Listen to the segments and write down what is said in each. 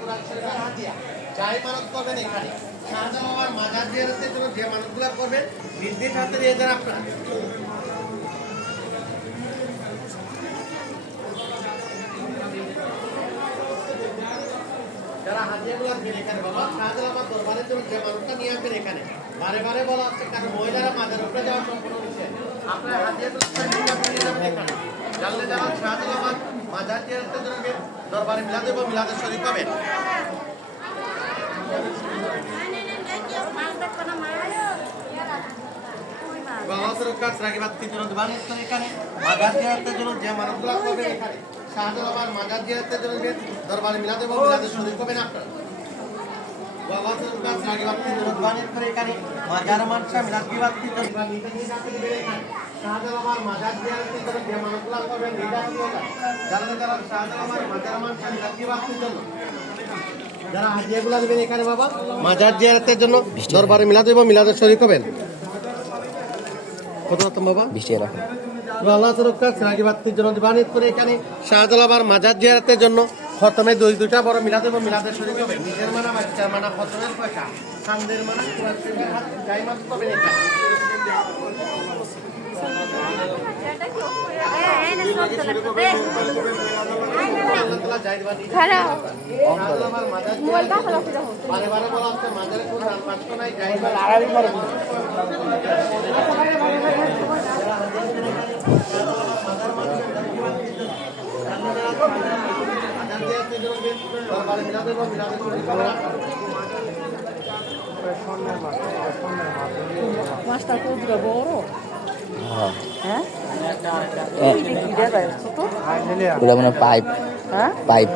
কুরআন শরীফের হাদিয়া যাই মানত করবেন এখানে শাহজালাল বাবার মাজার জিয়ারতের জন্য যে মানতগুলো করবেন নির্দিষ্ট হাতে নিয়ে যান আপনারা। যারা হাদিয়াগুলো আসবেন এখানে বাবা শাহজালাল বাবার দরবারের জন্য যে মানতটা নিয়ে আসবেন এখানে বারে বারে বলা হচ্ছে কারণ মহিলারা মাজার উপরে যাওয়া সম্পূর্ণ নিষেধ। আপনারা হাদিয়াগুলো নিয়ে যাবেন এখানে জানলে যারা শাহজালাল বাবার মাজার জিয়ারতের জন্য দরবারে মিলাদ এবং মিলাদের শরীফ পাবেন। এখানে মাজার জিয়ারতের জন্য যে মানতগুলো করবেন এখানে শাহজালাল বাবার মাজার জিয়ারতের জন্য দরবারে মিলাদ এবং মিলাদের শরীফ পাবেন আপনারা। এখানে মাজার মানসা মিলাদ বিবাদ শাহজালাল বাবার মাজার জিয়ারতের জন্য যে মানতগুলো করবেন জানলে যারা শাহজালাল বাবার মাজার মানসা মিলাদ বিবাদের জন্য যারা হাদিয়াগুলো দেবেন এখানে বাবা মাজার জিয়ারতের জন্য দরবারে মিলাদ এবং মিলাদের শরীক হবেন। কত রকম বাবা বিষয় রাখেন আল্লাহ সুরক্ষা সিরাগিবাতির জন্য দিবানিত করে এখানে শাহজালাল বাবার মাজার জিয়ারতের জন্য খতমে দুইটা বড় মিলাদ এবং মিলাদের শরীক হবে। নিজের মানা বাচ্চার মানা খতমের পয়সা সামনের মানা কুরআন শরীফের হাত যাই মানত করবেন এখানে বারে বারে বলা হচ্ছে মাজারে কোনো দান পাঠ নাই যাই মাছটা কতটা বড়? হ্যাঁ ওটা মানে পাইপ হ্যাঁ পাইপ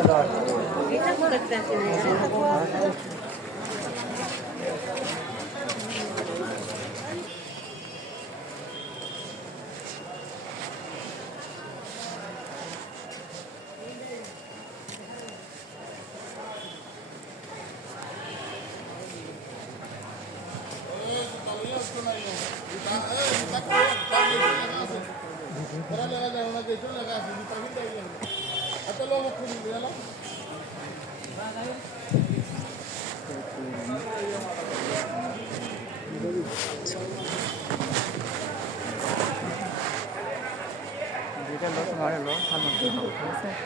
যেটা লস মারে লো সামনে কোনটা